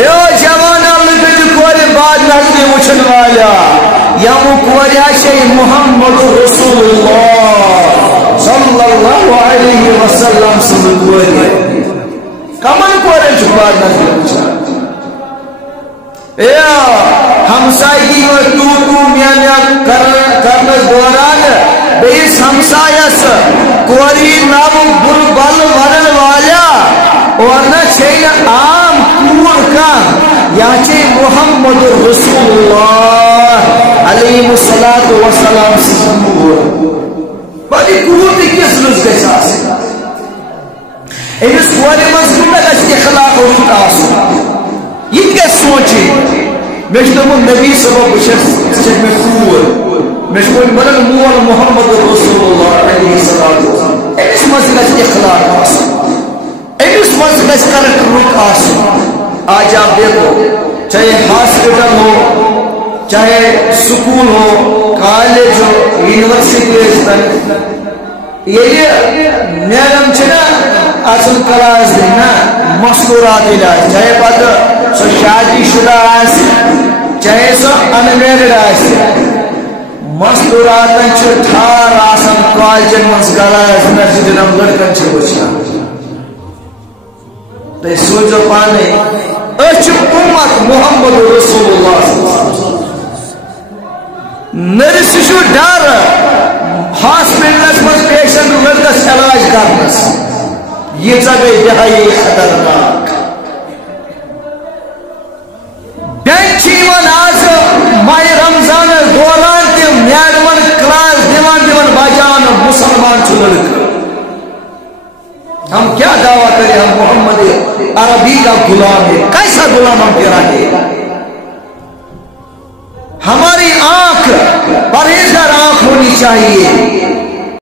यो जवाना लुट कोरे बाद नजर वुचन वाला यमु कोरिया शे मुहम्मद रसूलुल्लाह सल्लल्लाहु अलैहि वसल्लम सुन कोरे कमन कोरे बाद नजर वुचन ए हमसाई और तू मिया करने दौरान बेस हमसायस कोरी नाम बुलबल वरन वाला और न शेन आम कूर का याचे मुहम्मद रसूलुल्लाह अलैहि सल्लल्लाहु वसल्लम से बड़ी कूर किस लुज के साथ इस कोरे मजबूत का इखलाक और तासु ये क्या सोचे मैं नबी सबब में कूर मैं बदल मोल मोहम्मद रसूलुल्लाह अलैहि सल्लल्लाहु अलैहि वसल्लम इस मजलिस इखलाक इस मजलिस करक रुक आसो आज आप देखो चाहे हॉस्पिटल हो चाहे स्कूल हो कॉलेज हो यूनिवर्सिटी ये मैडम चना असल क्लास देना मस्तूरात इलाज चाहे पद सो शादी शुदा आसे चाहे सो अनमेरिड आसे मस्तूरातन छ ठार आसन कॉलेजन मस क्लास मस्जिद नम लड़कन छ वछन ते सोचो पाने अच उम्मत मोहम्मद रसूलुल्लाह नर्स छु डर हॉस्पिटल मस पेशेंट लड़कस इलाज करनस ये जगह बेहई खतरनाक बेंचीवन आज माह रमजान दौरान तम मैडमन क्लास दिवान बजान मुसलमान छु लड़का हम क्या दावा करें हम मोहम्मद अरबी का गुलाम है कैसा गुलाम हम तेरा है हमारी आंख परहेजगार आंख होनी चाहिए